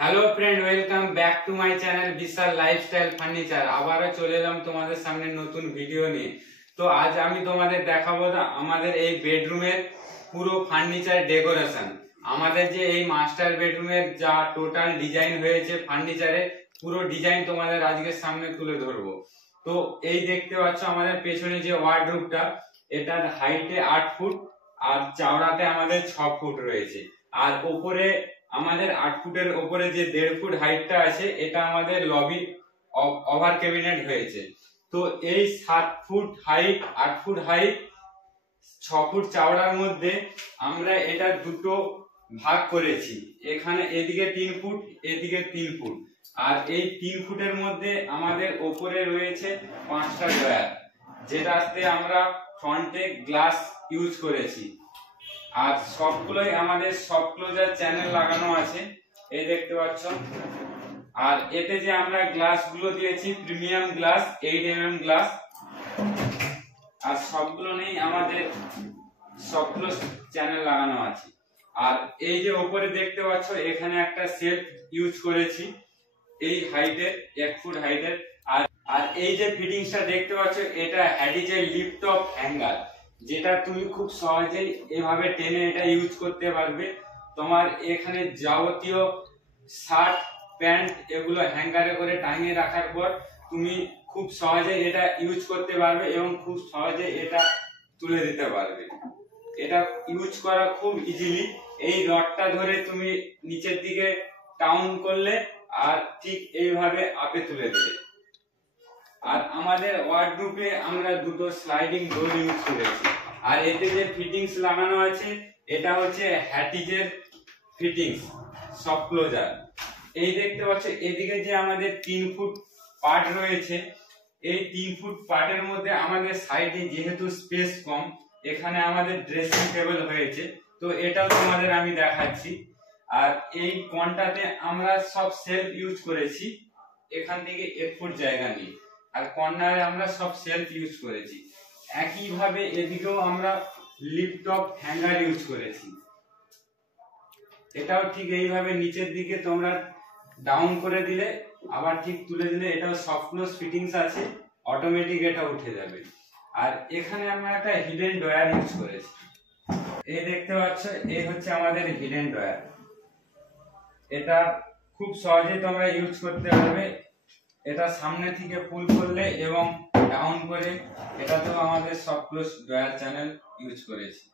Hello friend, welcome back to my channel Vishal lifestyle furniture. আবারও চলে এলাম তোমাদের সামনে নতুন ভিডিও নিয়ে। তো আজ আমি তোমাদের দেখাবো আমাদের এই বেডরুমের পুরো ফার্নিচার ডেকোরেশন। আমাদের যে এই মাস্টার বেডরুমের যা টোটাল ডিজাইন হয়েছে ফার্নিচারে, পুরো ডিজাইন তোমাদের আজকের সামনে তুলে ধরবো। তো এই দেখতে পাচ্ছ আমাদের পেছনে যে ওয়ার্ডরোবটা, এটার হাইটে 8 ফুট আর চওড়াতে আমাদের 6 ফুট রয়েছে। আর উপরে আমাদের 8 ফুটের উপরে যে 1.5 ফুট হাইটটা আছে, এটা আমাদের লবি ওভার ক্যাবিনেট হয়েছে। তো এই 7 foot height, 8 foot height, 6 foot চওড়ার মধ্যে আমরা এটা দুটো ভাগ করেছি। এখানে এদিকে 3 ফুট, এদিকে 3 ফুট। আর এই 3 ফুটের মধ্যে আমাদের উপরে রয়েছে 5টা ড্রয়ার, যেটাতে আমরা ফ্রন্টে গ্লাস ইউজ করেছি। আর সবগুলোই আমাদের সফট ক্লোজার চ্যানেল লাগানো আছে, এই দেখতে পাচ্ছ। আর এতে যে আমরা গ্লাস গুলো দিয়েছি প্রিমিয়াম গ্লাস, 8mm গ্লাস। আর সবগুলো নেই আমাদের সফট ক্লোজ চ্যানেল লাগানো আছে। আর এই যে উপরে দেখতে পাচ্ছ, এখানে একটা সেলফ ইউজ করেছি এই হাইটের, 1 ফুট হাইটের। আর এই যে ফিটিংসটা দেখতে পাচ্ছ, এটা হ্যাডিজের লিফট টপ হ্যাঙ্গার, যেটা তুমি খুব সহজেই এভাবে টেনে এটা ইউজ করতে পারবে। তোমার এখানে যাবতীয় শার্ট প্যান্ট এগুলো হ্যাঙ্গারে করে টাঙিয়ে রাখার পর তুমি খুব সহজে এটা ইউজ করতে পারবে এবং খুব সহজে এটা তুলে দিতে পারবে। এটা ইউজ করা খুব ইজিলি। এই রডটা ধরে তুমি নিচের দিকে টাউন করলে আর ঠিক এইভাবে আপে তুলে দেবে। আর আমাদের ওয়ার্ডরোবে আমরা দুটো স্লাইডিং ডোর ইউজ করেছি। আর এতে যে ফিটিংস লাগানো আছে, এটা হচ্ছে হ্যাটিজের ফিটিংস সফট ক্লোজার। এই দেখতে পাচ্ছ, এদিকে যে আমাদের 3 ফুট পার্ট রয়েছে, এই 3 ফুট পার্টের মধ্যে আমাদের সাইডে যেহেতু স্পেস কম, এখানে আমাদের ড্রেসিং টেবিল হয়েছে। তো এটাও তোমাদের আমি দেখাচ্ছি। আর এই কোণটাতে আমরা সব সেলফ ইউজ করেছি, এখান থেকে 1 ফুট জায়গা নিয়ে। আর কর্নারে আমরা সব সেলফ ইউজ করেছি। একইভাবে এদিকেও আমরা লিফট টপ হ্যাঙ্গার ইউজ করেছি। এটাও ঠিক এইভাবে নিচের দিকে তোমরা ডাউন করে দিলে আবার ঠিক তুলে দিলে, এটাও সফট ক্লোজ ফিটিংস আছে, অটোমেটিক এটা উঠে যাবে। আর এখানে আমরা একটা হিডেন ড্রয়ার ইউজ করেছি। এই দেখতে পাচ্ছ, এই হচ্ছে আমাদের হিডেন ড্রয়ার। এটা খুব সহজে তোমরা ইউজ করতে পারবে। এটা সামনে থেকে পুল করলে এবং ডাউন করে, এটাতেও আমাদের soft close drawer channel use করেছি।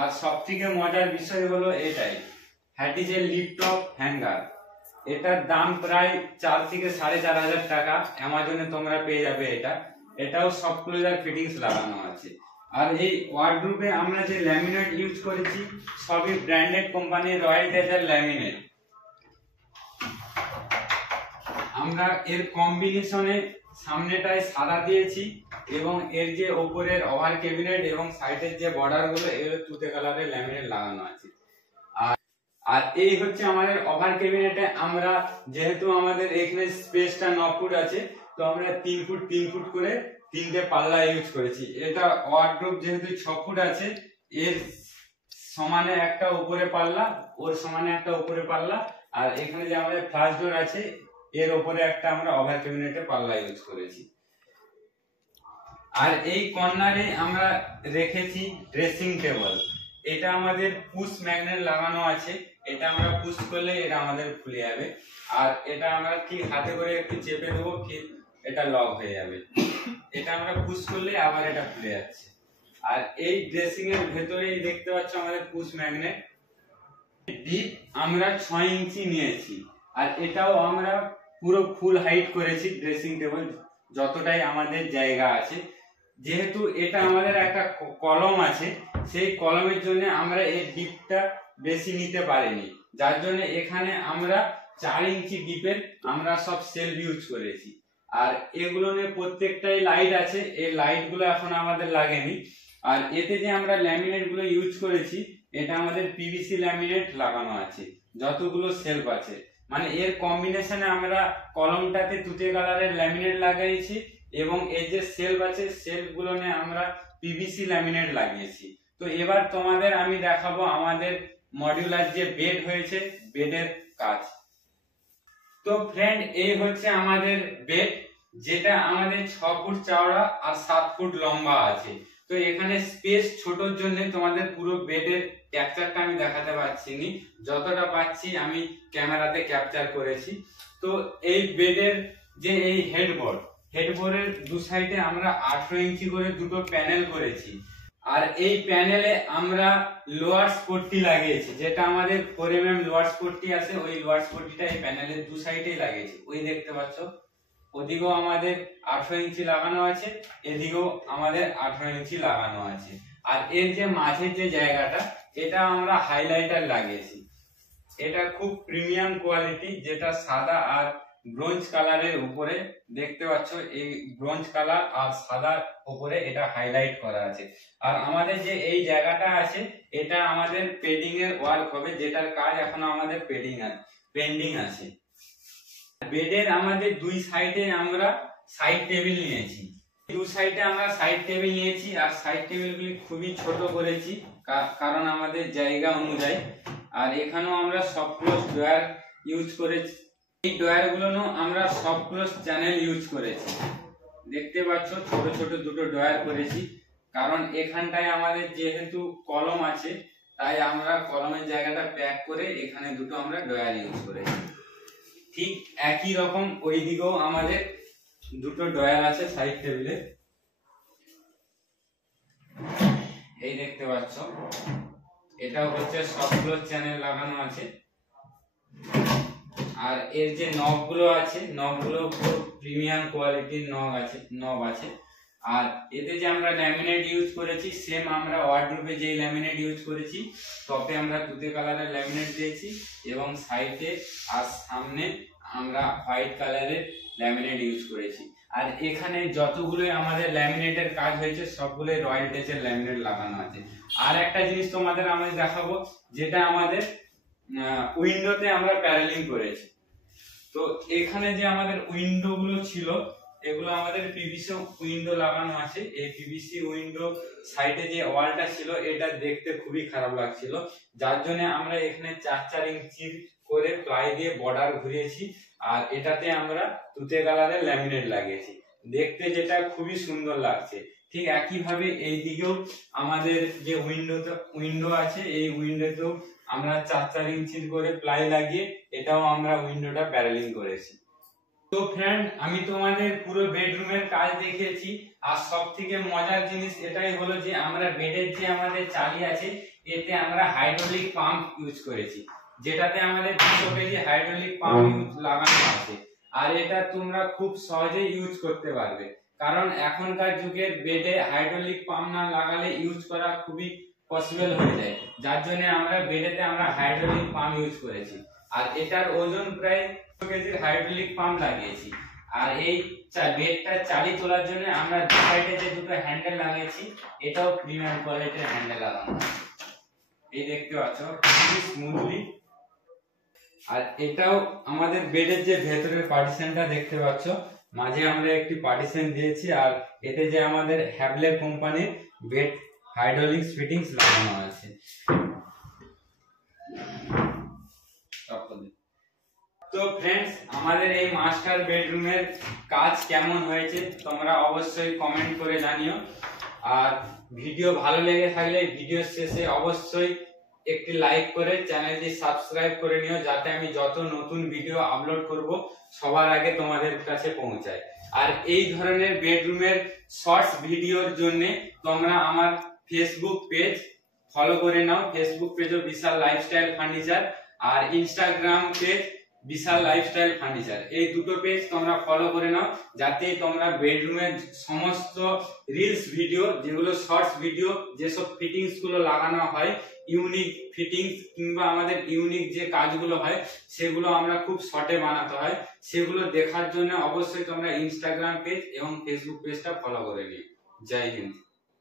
আর সবথেকে মজার বিষয় হলো এটাই, হ্যাটিজের লিফট টপ হ্যাঙ্গার। এটার দাম প্রায় 4 থেকে 4,500 টাকা। অ্যামাজনে তোমরা পেয়ে যাবে এটা। এটাও সফট ক্লোজার ফিটিংস লাগানো আছে। আর এই ওয়ার্ডরোবে আমরা যে ল্যামিনেট ইউজ করেছি, সবই ব্র্যান্ডেড কোম্পানির রয়্যাল টেজার ল্যামিনেট। আমরা এর কম্বিনেশনে সামনেটায় সাদা দিয়েছি এবং এর যে উপরের ওভার ক্যাবিনেট এবং সাইডের যে বর্ডার গুলো, এর তুতে কালারের ল্যামিনেট লাগানো আছে। আর এই হচ্ছে আমাদের ওভার ক্যাবিনেটে আমরা, যেহেতু আমাদের এখানে স্পেসটা 9 ফুট আছে, তো আমরা 3 ফুট 3 ফুট করে 3টে পাল্লা ইউজ করেছি। এটা ওয়ার্ডরোব যেহেতু 6 ফুট আছে, এর সমানে একটা উপরে পাল্লা, ওর সমানে একটা উপরে পাল্লা, আর এখানে যে আমাদের ফ্লাশ ডোর আছে, এর উপরে একটা আমরা ওভার ক্যাবিনেটে পাল্লা ইউজ করেছি। আর এই কর্নারে আমরা রেখেছি ড্রেসিং টেবিল। এটা আমাদের পুশ ম্যাগনেট লাগানো আছে। এটা আমরা পুশ করলে এটা আমাদের খুলে যাবে। আর এটা আমরা ঠিক হাতে করে একটু চেপে দেবো, ঠিক এটা লক হয়ে যাবে। এটা আমরা পুশ করলে আবার এটা খুলে যাচ্ছে। আর এই ড্রেসিং এর ভেতরেই দেখতে পাচ্ছ আমাদের পুশ ম্যাগনেট। ডিপ আমরা 6 ইঞ্চি নিয়েছি। আর এটাও আমরা পুরো ফুল হাইট করেছি ড্রেসিং টেবিল, যতটাই আমাদের জায়গা আছে। যেহেতু এটা আমাদের একটা কলম আছে, সেই কলমের জন্য আমরা এই ডিপটা বেশি নিতে পারিনি, যার জন্য এখানে আমরা 4 ইঞ্চি ডিপের আমরা সব সেলফ ইউজ করেছি। আর এগুলো নিয়ে প্রত্যেকটাই লাইট আছে, এই লাইট গুলো এখন আমাদের লাগেনি। আর এতে যে আমরা ল্যামিনেট গুলো ইউজ করেছি, এটা আমাদের পিভিসি ল্যামিনেট লাগানো আছে যতগুলো সেলফ আছে। মানে এর কম্বিনেশনে আমরা কলমটাতে তুতে কালারের ল্যামিনেট লাগাইছি এবং এই যে সেলফ আছে, সেলফ গুলো নিয়ে আমরা পিভিসি ল্যামিনেট লাগিয়েছি। তো এবার তোমাদের আমি দেখাবো আমাদের মডিউলার যে বেড হয়েছে বেডের কাজ। তো ফ্রেন্ড এই হচ্ছে আমাদের বেড, যেটা আমাদের 6 ফুট চওড়া আর 7 ফুট লম্বা আছে। তো এখানে স্পেস ছোটর জন্য তোমাদের পুরো বেডের ক্যাপচারটা আমি দেখাতে পারছি নি, যতটা পাচ্ছি আমি ক্যামেরাতে ক্যাপচার করেছি। তো এই বেডের যে এই হেডবোর্ডের দু সাইডে আমরা 18 ইঞ্চি করে দুটো প্যানেল করেছি, আর এই প্যানেলে আমরা লোয়ার স্পটটি লাগিয়েছি, যেটা আমাদের 4 mm লোয়ার স্পটটি আছে, ওই লোয়ার স্পটটিটা এই প্যানেলের দু সাইডেই লাগিয়েছি। ওই দেখতে পাচ্ছ, ওদিকেও আমাদের 18 ইঞ্চি লাগানো আছে, এদিকেও আমাদের 18 ইঞ্চি লাগানো আছে। আর এর যে মাঝের যে জায়গাটা, এটা আমরা হাইলাইটার লাগিয়েছি। এটা খুব প্রিমিয়াম কোয়ালিটি, যেটা সাদা আর ব্রোঞ্জ কালারের উপরে দেখতে পাচ্ছ, এই ব্রোঞ্জ কালার আর সাদার উপরে এটা হাইলাইট করা আছে। আর আমাদের যে এই জায়গাটা আছে, এটা আমাদের পেডিং এর ওয়ার্ক হবে, যেটার কাজ এখনো আমাদের পেন্ডিং আছে। বেডের আমাদের দুই সাইডে আমরা সাইড টেবিল নিয়েছি, দু সাইডে আমরা সাইড টেবিল নিয়েছি, আর সাইড টেবিলগুলি খুবই ছোট করেছি কারণ আমাদের জায়গা অনুযায়ী। আর এখানেও আমরা সফট ক্লোজ ড্রয়ার ইউজ করেছি, এই ড্রয়ার গুলো আমরা সফট ক্লোজ চ্যানেল ইউজ করেছি। দেখতে পাচ্ছ ছোট ছোট দুটো ড্রয়ার করেছি, কারণ এখানটায় আমাদের যেহেতু কলম আছে, তাই আমরা কলমের জায়গাটা প্যাক করে এখানে দুটো আমরা ড্রয়ার ইউজ করেছি। ঠিক একই রকম ওই দিকেও আমাদের দুটো ড্রয়ার আছে সাইড টেবিলে, এই দেখতে পাচ্ছ। এটা হচ্ছে সফট ক্লোজ চ্যানেল লাগানো আছে। আর এর যে নবগুলো আছে, নবগুলো খুব প্রিমিয়াম কোয়ালিটির নব আছে। আর এতে যে আমরা ল্যামিনেট ইউজ করেছি, সেম আমরা ওয়ার্ডরোবে যে ল্যামিনেট ইউজ করেছি, টপে আমরা তুতে কালারের ল্যামিনেট দিয়েছি, এবং সাইডে আর সামনে আমরা হোয়াইট কালারের ল্যামিনেট ইউজ করেছি। আর এখানে যতগুলো আমাদের ল্যামিনেটের কাজ হয়েছে, সবগুলো রয়্যাল টাচের ল্যামিনেট লাগানো আছে। আর একটা জিনিস তোমাদের আমি দেখাবো, যেটা আমাদের উইন্ডোতে আমরা প্যানেলিং করেছি। তো এখানে যে আমাদের উইন্ডো গুলো ছিল, এগুলো আমাদের পিভিসি উইন্ডো লাগানো আছে। এই পিভিসি উইন্ডো সাইডে যে ওয়ালটা ছিল, এটা দেখতে খুবই খারাপ লাগছিল, যার জন্য আমরা এখানে 4-4 ইঞ্চি করে প্লাই দিয়ে বর্ডার ঘুরিয়েছি, আর এটাতে আমরা তুতে কালারের ল্যামিনেট লাগিয়েছি, দেখতে যেটা খুবই সুন্দর লাগছে। ঠিক একই ভাবে এই দিকেও আমাদের যে উইন্ডো আছে, এই উইন্ডোতেও আমরা 4-4 ইঞ্চি করে প্লাই লাগিয়ে এটাও আমরা উইন্ডোটা প্যানেলিং করেছি। তো ফ্রেন্ড, আমি তোমাদের পুরো বেডরুমের কাজ দেখিয়েছি। আর সব থেকে মজার জিনিস এটাই হলো যে আমরা বেডের যে আমাদের চালি আছে, এতে আমরা হাইড্রোলিক পাম্প ইউজ করেছি, যেটাতে আমাদের 200 কেজি হাইড্রোলিক পাম্প লাগানো আছে। আর এটা তোমরা খুব সহজে ইউজ করতে পারবে, কারণ এখনকার যুগের বেডে হাইড্রোলিক পাম্প না লাগালে ইউজ করা খুবই পসিবল হয়ে যায়, যার জন্য আমরা বেডেতে আমরা হাইড্রোলিক পাম্প ইউজ করেছি। আর এটার ওজন প্রায় 200 কেজির হাইড্রোলিক পাম্প লাগিয়েছি। আর এই বেডটা চালি তোলার জন্য আমরা দু সাইডে যে দুটো হ্যান্ডেল লাগিয়েছি, এটাও প্রিমিয়াম কোয়ালিটির হ্যান্ডেল লাগানো আছে, এই দেখতে পাচ্ছ খুবই স্মুথলি। আর এটাও আমাদের বেডের যে ভেতরের পার্টিশনটা দেখতে পাচ্ছ, মাঝে আমরা একটি পার্টিশন দিয়েছি। আর এতে যে আমাদের হ্যাভলে কোম্পানির বেড হাইড্রোলিক ফিটিংস লাগানো আছে। তো ফ্রেন্ডস, আমাদের এই মাস্টার বেডরুমের কাজ কেমন হয়েছে তোমরা অবশ্যই কমেন্ট করে জানিও। আর ভিডিও ভালো লেগে থাকলে ভিডিও শেষে অবশ্যই একটি লাইক করে চ্যানেলটি সাবস্ক্রাইব করে নিও, যাতে আমি যত নতুন ভিডিও আপলোড করব সবার আগে তোমাদের কাছে পৌঁছায়। আর এই ধরনের বেডরুমের শর্টস ভিডিওর জন্য তোমরা আমার ফেসবুক পেজ ফলো করে নাও, ফেসবুক পেজও বিশাল লাইফস্টাইল ফার্নিচার, আর ইনস্টাগ্রাম পেজ বিশাল লাইফস্টাইল ফার্নিচার। এই দুটো পেজ তোমরা ফলো করে নাও, যাতে তোমরা বেডরুমের সমস্ত রিলস ভিডিও, যেগুলো শর্টস ভিডিও, যেসব ফিটিংস গুলো লাগানো হয়, ইউনিক ফিটিংস কিংবা আমাদের ইউনিক যে কাজগুলো হয়, সেগুলো আমরা খুব শর্টে বানাতে হয়, সেগুলো দেখার জন্য অবশ্যই তোমরা ইনস্টাগ্রাম পেজ এবং ফেসবুক পেজটা ফলো করে নিও। জয় হিন্দ।